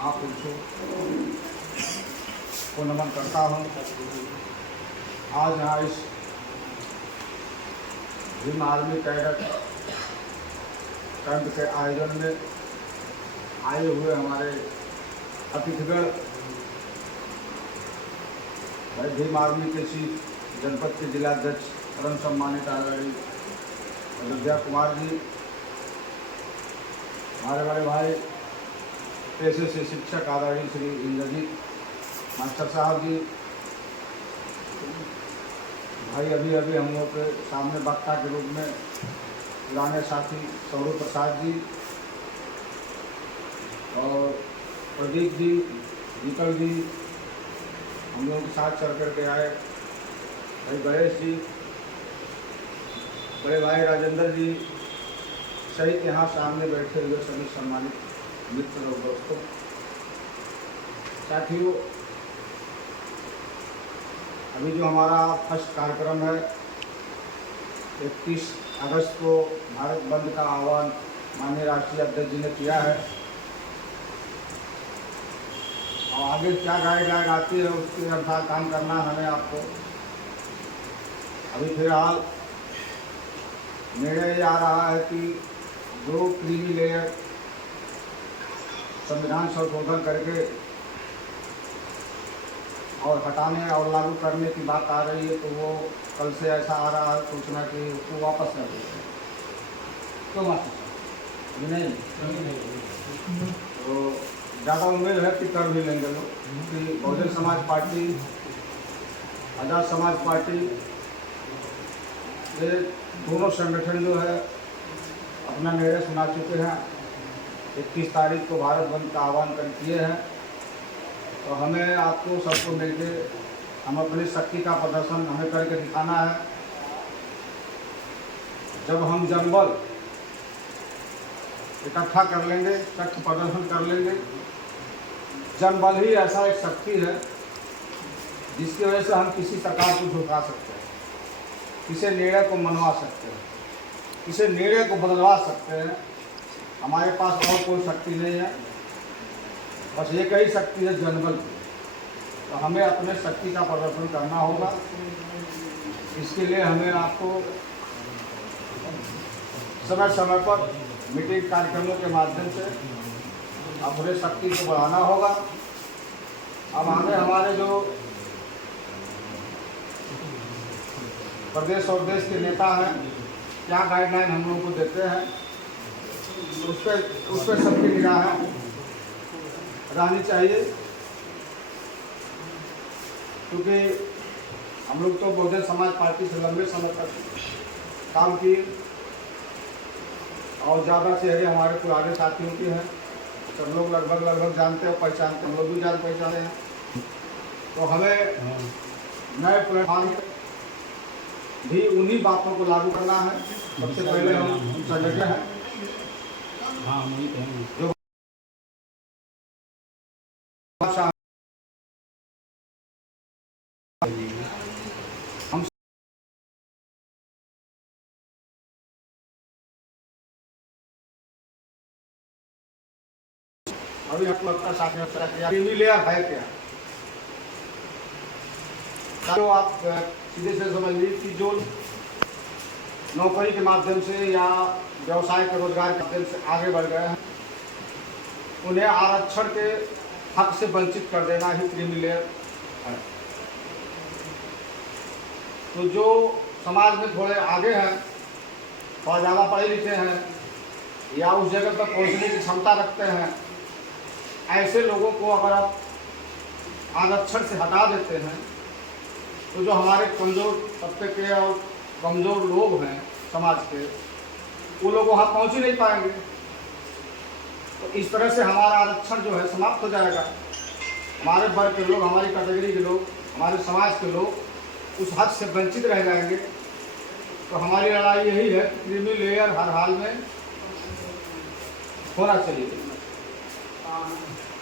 महापुरुषों को नमन करता हूँ। आज यहाँ इस भीम आर्मी कैडेट कैंप के आयोजन में आए हुए हमारे अतिथिगण, भाई भीम आर्मी के चीफ जनपद के जिलाध्यक्ष परम सम्मानित आदरणीय अयोध्या कुमार जी, हमारे बड़े भाई पेशे से शिक्षक आदरणीय श्री इंद्रजीत मास्टर साहब जी, भाई अभी हम लोग के सामने वक्ता के रूप में पुराने साथी सौरभ प्रसाद जी और प्रदीप जी, दीपक जी, हम लोगों के साथ चल करके आए, भाई गणेश जी, बड़े भाई राजेंद्र जी सहित यहाँ सामने बैठे हुए सभी सम्मानित मित्र और दोस्तों, साथियों, अभी जो हमारा फर्स्ट कार्यक्रम है 31 अगस्त को भारत बंद का आह्वान माननीय राष्ट्रीय अध्यक्ष जी ने किया है और आगे क्या गाइडलाइन आती है उसके अनुसार काम करना है हमें आपको। अभी फिलहाल निर्णय आ रहा है कि जो क्रीमी लेयर संविधान संशोधन करके और हटाने और लागू करने की बात आ रही है, तो वो कल से ऐसा आ रहा है सूचना कि उसको वापस कर देते हैं। क्यों वापस नहीं तो ज़्यादा उम्मीद है कि कर भी लेंगे लोग, क्योंकि बहुजन समाज पार्टी, आज़ाद समाज पार्टी, ये दोनों संगठन जो है अपना निर्णय सुना चुके हैं। 21 तारीख को भारत बंद का आह्वान कर किए हैं, तो हमें आपको सबको मिलके हम अपनी शक्ति का प्रदर्शन हमें करके दिखाना है। जब हम जनबल इकट्ठा कर लेंगे, शक्ति प्रदर्शन कर लेंगे, जनबल ही ऐसा एक शक्ति है जिसकी वजह से हम किसी सरकार को झुका सकते हैं, किसी निर्णय को मनवा सकते हैं, किसी निर्णय को बदलवा सकते हैं। हमारे पास और कोई शक्ति नहीं है, बस एक ही शक्ति है, जनबल की। तो हमें अपने शक्ति का प्रदर्शन करना होगा। इसके लिए हमें आपको समय समय पर मीटिंग कार्यक्रमों के माध्यम से अपने शक्ति को बढ़ाना होगा। अब आगे हमारे जो प्रदेश और देश के नेता हैं, क्या गाइडलाइन हम लोगों को देते हैं, उस पर सबकी निगाह रहनी चाहिए, क्योंकि हम लोग तो बहुजन समाज पार्टी से लंबे समय तक काम किए और ज़्यादा चेहरे हमारे पुराने साथियों के हैं, सब लोग लगभग जानते और पहचानते, हम लोग भी जान पहचाने हैं। तो हमें नए प्लेटफॉर्म भी उन्हीं बातों को लागू करना है। सबसे पहले हम संगठन हैं जो हम अभी आपका साथ लेयर है क्या, तो आप सीधे से समझ लीजिए कि जो नौकरी के माध्यम से या व्यवसाय के रोजगार के माध्यम से आगे बढ़ गए हैं, उन्हें आरक्षण के हक से वंचित कर देना ही क्रीमी लेयर है। तो जो समाज में थोड़े आगे हैं, थोड़ा ज़्यादा पढ़े लिखे हैं या उस जगह पर पहुंचने की क्षमता रखते हैं, ऐसे लोगों को अगर आप आरक्षण से हटा देते हैं, तो जो हमारे कमज़ोर तबके के और कमज़ोर लोग हैं समाज के, वो लोग वहाँ पहुँच ही नहीं पाएंगे। तो इस तरह से हमारा आरक्षण जो है समाप्त हो जाएगा। हमारे वर्ग के लोग, हमारी कैटेगरी के लोग, हमारे समाज के लोग उस हक से वंचित रह जाएंगे। तो हमारी लड़ाई यही है कि क्रीमी लेयर हर हाल में होना चाहिए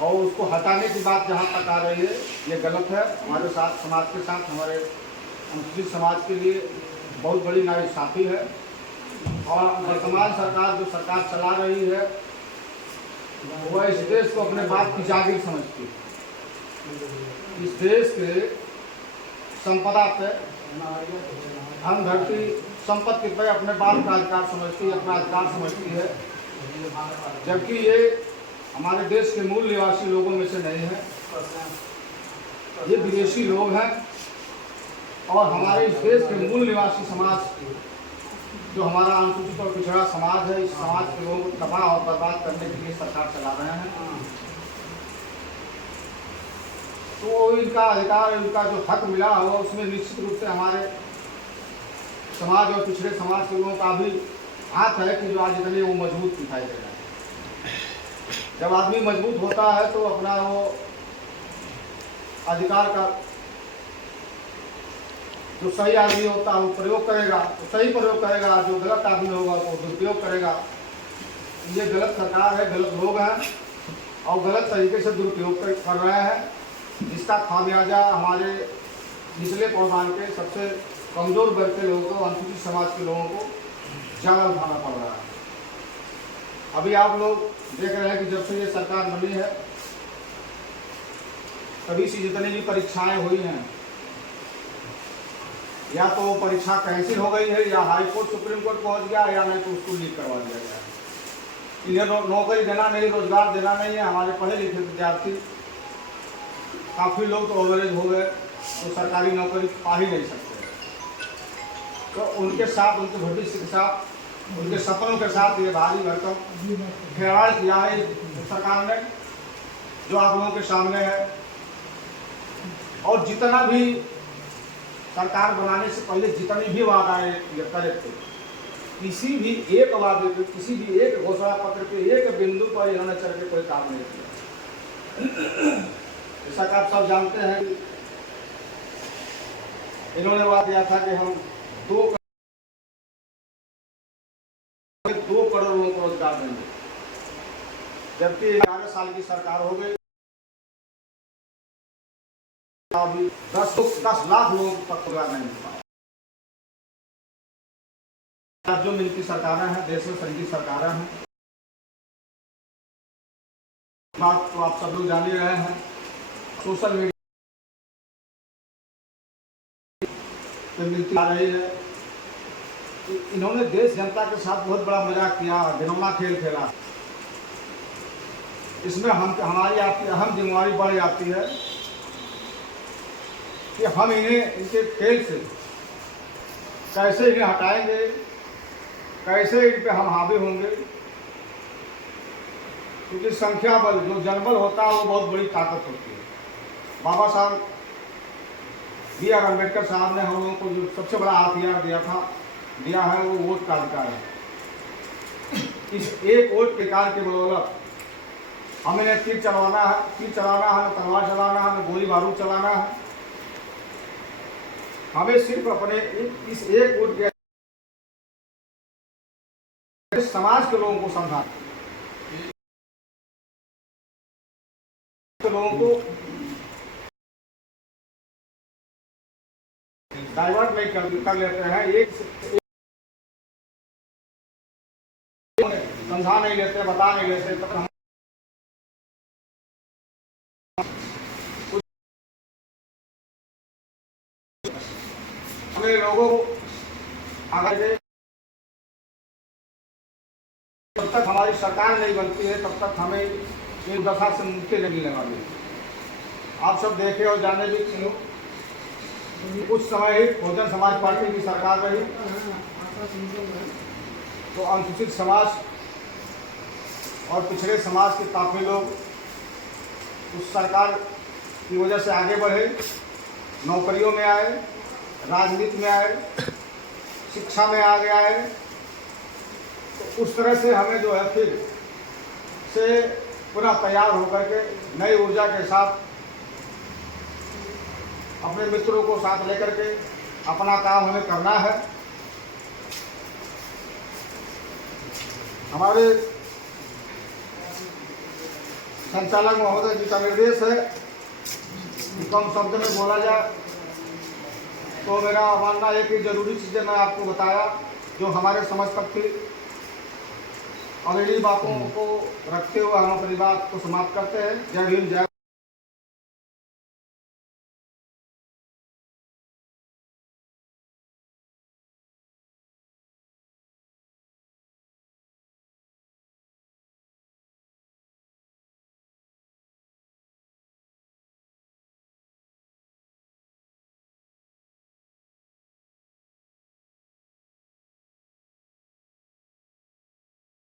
और उसको हटाने की बात जहाँ तक आ रही है, ये गलत है। हमारे साथ, समाज के साथ, हमारे अनुसूचित समाज के लिए बहुत बड़ी नाइंसाफ़ी है। और वर्तमान सरकार जो सरकार चला रही है, वह इस देश को अपने बाप की जागीर समझती है। इस देश के संपदा पे, धन धरती संपत्ति पे अपने बाप का अधिकार समझती है, अपना अधिकार समझती है, जबकि ये हमारे देश के मूल निवासी लोगों में से नहीं है। ये विदेशी लोग हैं और हमारे इस देश के मूल निवासी समाज, जो हमारा अनुसूचित और पिछड़ा समाज है, इस समाज के लोगों को तबाह और बर्बाद करने के लिए सरकार चला रहे हैं। तो इनका अधिकार, इनका जो हक मिला हो, उसमें निश्चित रूप से हमारे समाज और पिछड़े समाज के लोगों का भी हाथ है कि जो आज इतने वो मजबूत दिखाई दे रहा है। जब आदमी मजबूत होता है तो अपना वो अधिकार का जो सही आदमी होता है वो प्रयोग करेगा, तो सही प्रयोग करेगा, जो गलत आदमी होगा वो दुरुपयोग करेगा। ये गलत सरकार है, गलत लोग हैं और गलत तरीके से दुरुपयोग कर रहे हैं, जिसका खामियाजा हमारे निचले पायदान के सबसे कमज़ोर वर्ग के लोगों को, अनुसूचित समाज के लोगों को ज़्यादा उठाना पड़ रहा है। अभी आप लोग देख रहे हैं कि जब से ये सरकार बनी है तभी से जितनी भी परीक्षाएं हुई हैं, या तो परीक्षा कैंसिल हो गई है, या हाई कोर्ट सुप्रीम कोर्ट पहुंच गया, या नहीं तो उसको लीक करवा दिया गया। इन्हें नौकरी देना नहीं, रोजगार देना नहीं है। हमारे पढ़े लिखे विद्यार्थी काफ़ी लोग तो ओवरेज हो गए, तो सरकारी नौकरी पा ही नहीं सकते। तो उनके साथ, उनके भविष्य के साथ, उनके सपनों के साथ ये भारी भरकम खिलवाड़ किया है सरकार ने, जो आप लोगों के सामने है। और जितना भी सरकार बनाने से पहले जितनी भी वादाएं करे थे, किसी भी एक वादे पे, किसी भी एक घोषणा पत्र के एक बिंदु पर इन्होंने चल के कोई काम नहीं किया। जैसा कि आप सब जानते हैं, इन्होंने वादा दिया था कि हम 2 करोड़ लोगों को रोजगार देंगे, जबकि 11 साल की सरकार हो गई, अभी 10 लाख लोगों को तक रोजगार नहीं मिल पाया। राज्यों में इनकी सरकारें हैं, देश में संघीय सरकारें हैं, बात तो आप सब लोग जान ही रहे हैं। सोशल मीडिया पे मिलती आ रही है। इन्होंने देश जनता के साथ बहुत बड़ा मजाक किया, घिनौना खेल खेला। इसमें हमारी आपकी अहम जिम्मेवारी बढ़ जाती है कि हम इन्हें, इनके खेल से कैसे इन्हें हटाएंगे, कैसे इन पे हम हावी होंगे। क्योंकि संख्या बल, जो जनबल होता है, वो बहुत बड़ी ताकत होती है। बाबा साहब B.R. अम्बेडकर साहब ने हम लोगों को जो सबसे बड़ा हथियार दिया है वो वोट का अधिकार है। इस एक वोट के अधिकार के बदौलत हमें न तीर चलाना है, न तलवार चलाना है, न गोली बारूद चलाना है। हमें सिर्फ अपने इस एक वोट के समाज के लोगों को समझाना, लोगों को डाइवर्ट नहीं कर लेते हैं, एक समझा नहीं लेते, बता नहीं लेते, तब हम अपने लोगों को आगे, जब तक हमारी सरकार नहीं बनती है तब तक हमें इन दशा से मुक्ति नहीं मिलने वाली। आप सब देखे और जाने भी क्यों, कुछ समय ही बहुजन समाज पार्टी की सरकार रही, तो अनुसूचित समाज और पिछड़े समाज के काफ़ी लोग उस सरकार की वजह से आगे बढ़े, नौकरियों में आए, राजनीति में आए, शिक्षा में आगे आए। तो उस तरह से हमें जो है फिर से पुनः तैयार होकर के नई ऊर्जा के साथ अपने मित्रों को साथ लेकर के अपना काम हमें करना है। हमारे संचालक महोदय जी का निर्देश है कि कम शब्द में बोला जाए, तो मेरा मानना है कि जरूरी चीज़ें मैं आपको बताया जो हमारे समझ तक थी। और इन्हीं बातों को रखते हुए हम अपनी बात को समाप्त करते हैं। जय भीम, जय